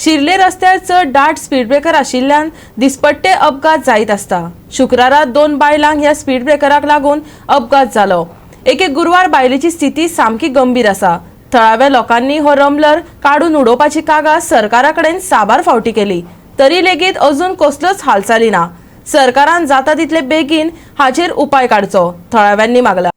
शिर्ले रस्त्यार चड दाट स्पीड ब्रेकर आशिल्ल्यान दिसपट्टे अपघात जायत आसता। शुक्रारा 2 बायलांक ह्या स्पीड ब्रेकराक लागून अपघात जालो। एक गुरुवार बायलेची स्थिती सामकी गंभीर आसा। थळाव्या लोकांनी हो रमलर काढून उडोवपाची कागाळ सरकाराकडेन साबार फावटी केली, तरी लेगीत अजून कसलोच हालचाली ना। सरकारान जाता तितले बेगीन हाचेर उपाय काडचो थळाव्यांनी मागला।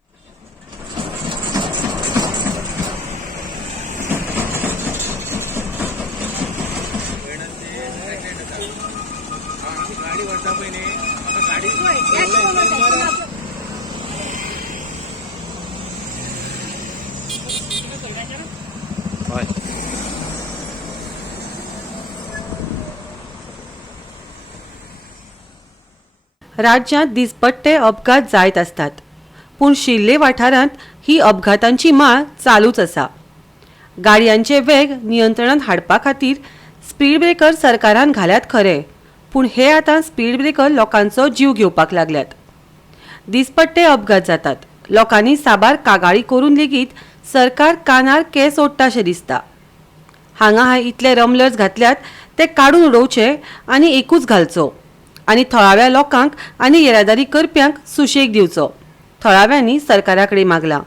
राज्यांत दिसपट्टे अपघात जायत असतात, पूण शिर्ले वाठारांत ही अपघातांची माळ चालूच आसा। गाडयांचे वेग नियंत्रणात हाडपा खातीर स्पीड ब्रेकर सरकारान घाल्यात खरे, पूण हे आतां स्पीड ब्रेकर लोकांचो जीव घेवपाक लागल्यात। दिसपट्टे अपघात जातात, लोकांनी साबार कागाळी करून लेगीत सरकार कानार केस ओडटाशें दिसता। हांगा इतले रमलर्स घातल्यात ते काडून उडोवचे आनी एकूच घालचो आनी थळाव्या लोकांक आनी येरादारी करप्यांक सुशेग दिवचो थळाव्यांनी सरकाराकडे मागला।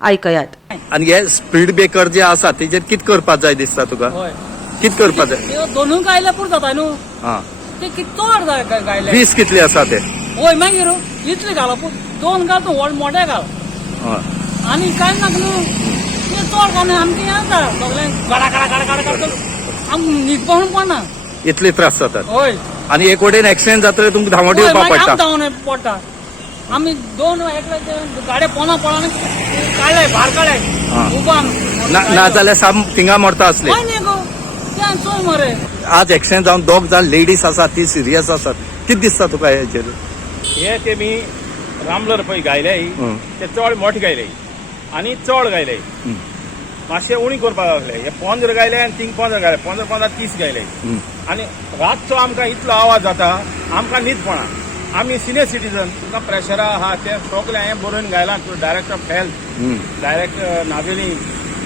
आयकयात। आनी हे स्पीड ब्रेकर जे आसा तेजेर कित करपाक जाय दिसता तुका? कित करपाक जाय? दोनूय गायल्या पुरो जाता न्हू। हां, ते चड गायल्या वीस कितले आसा ते? होय मागीर इतले घाल दोन घाल तूं व्हड मोठे घाल आनी कांय नाका न्हू। ते चड घालून आमचे येता सगळें गाडा गाडा गाडा गाडा करता आमकां न्हीद पडून पडना, इतले त्रास जातात। होय आनी एक वटेन एक्सिडेंट जातकीर तुमकां धांवट येवपाक पडटा। धांवन पडटा। आमी दोन एकले गाड्या पोना पडना काडले भायर काडले उबान ना जाल्यार साम थिंगा मरता आसले। हय न्ही गो त्या चोय मरे। आज एक्सिडेंट जावन दोग जाण लेडीज आसा ती सिरियस आसात, कित दिसता तुका हेचेर? हे तेमी रामलर पळय गायले ते चड मोठे गायले आनी चड गायले, मातशे उणी करपाक लागले। हे 15 गायले आनी थिंग 15 गायले, 15 30 गायले आनी रातचो आमकां इतलो आवाज जाता आमकां न्हीद पडना। आमी सिनियर सिटीजन, तुका प्रेशर आहा ते सगळें हांवें बरोवन घायलां to director of health, director Naveli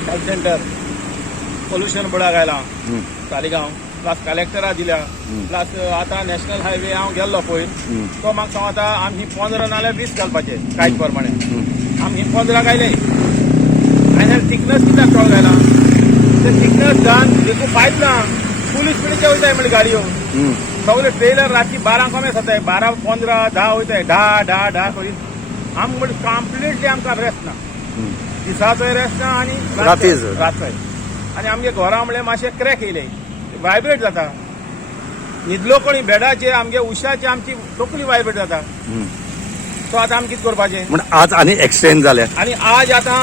health centre, pollution बोर्डा घायलां तालिगांव, प्लस कलेक्टरा दिल्या, प्लस आतां नॅशनल हायवे हांव गेल्लो पळय तो म्हाका सांगता आमी 15 नाल्यार 20 घालपाचे कांयच प्रमाणे। आमी 15 गायले आनी थिकनेस कित्याक चड घायला? ते थिकनेस घालन देखून फायद ना। फुल स्पिडीचे वयताय म्हणजे गाडयो सगळे ट्रेलर रातची 12 कमी जाताय, 12 15 10 वयताय, ढा करीत आमकां म्हणजे कंप्लिटली आमकां रेस्ट ना, दिसाचोय रेस्ट ना आनी रातचोय। आनी आमगे घरा म्हणल्यार मातशे क्रॅक येयले, वायब्रेट जाता, न्हिदलो कोणी बेडाचेर आमगे उशाचे आमची तकली वायब्रेट जाता। सो आतां आमी कितें करपाचें? म्हण आज आनी एक्सिडेंट जाले आनी आज आतां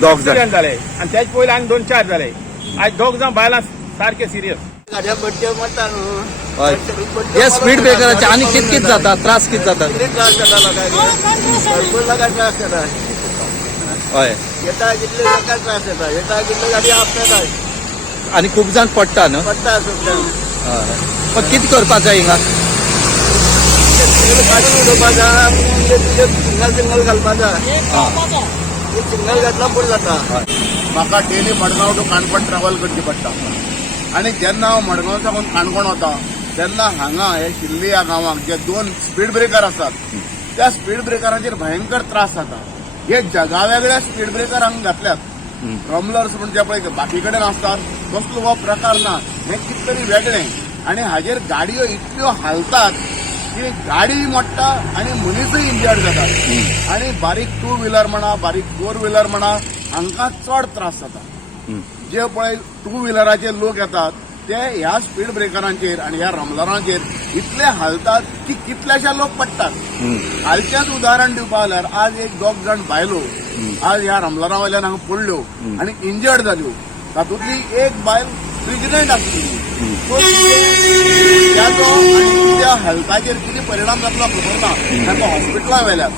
दोग जाण जाले आनी तेच पयलीं आनी 2-4 जाले। आज दोग जाण बायलां सारखे सिरियस। हय, हे स्पीड ब्रेकराचे आनी कित जाता? त्रास कित जाता? भरपूर लोकांक त्रास जाता। हय, येता कितले लोकांक त्रास जाता, येता कितले गाडी आपल्याक आनी खूब जाण पडटा न्हू? पडटा सुद्दां। पण कित करपाक जाय हिंगा? काडून उडोवपाचा, सिग्नल घालपाचा, सिग्नल घातला पुरो जाता। म्हाका daily Madgaon to Canacona travel करची पडटा आनी जेन्ना हांव मडगांव साकून काणकोण वता तेन्ना हांगा हे शिर्ली ह्या गांवांत जे 2 स्पीड ब्रेकर आसात त्या स्पीड ब्रेकराचेर भयंकर त्रास जाता। हे जगा वेगळ्या स्पीड ब्रेकर हांगा घातल्यात, रमलर्स म्हणजे पळय बाकी कडेन आसतात तसलो हो प्रकार ना, हे कितें तरी वेगळें। आनी हाजेर गाडयो इतल्यो हालतात की गाडी मोडटा आनी मनीसय इंजर्ड जातात। आनी बारीक 2 व्हिलर म्हणा, बारीक 4 व्हिलर म्हणा हांकां चड त्रास जाता। जे पळय 2 व्हिलराचे लोक येतात ते ह्या स्पीड ब्रेकरांचेर आनी ह्या रमलरांचेर इतले हालतात की कितलेशे लोक पडटात। हालचेंच उदाहरण दिवपाक जाल्यार आज एक दोग जाण बायलो आज ह्या रमलरा वयल्यान हांगा पडल्यो आनी इंजर्ड जाल्यो, तातूंतली एक बायल प्रेग्नंट आसली। त्याचो आनी त्या हेल्थाचेर कितें परिणाम जातलो खबर ना, ताका हॉस्पिटलां व्हेल्यात।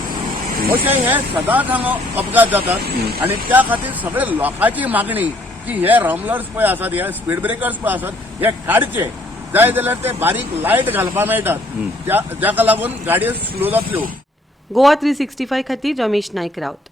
अशें हे सदांच हांगा अपघात जातात आनी त्या खातीर सगळे लोकांची मागणी की हे रमलर्स पळय आसात, हे स्पीड ब्रेकर्स पळय आसात हे काडचे जाय जाल्यार ते बारीक लायट घालपाक मेळटात, जाका लागून गाडयो स्लो जातल्यो। गोवा 365 खातीर रमेश नायक रावत।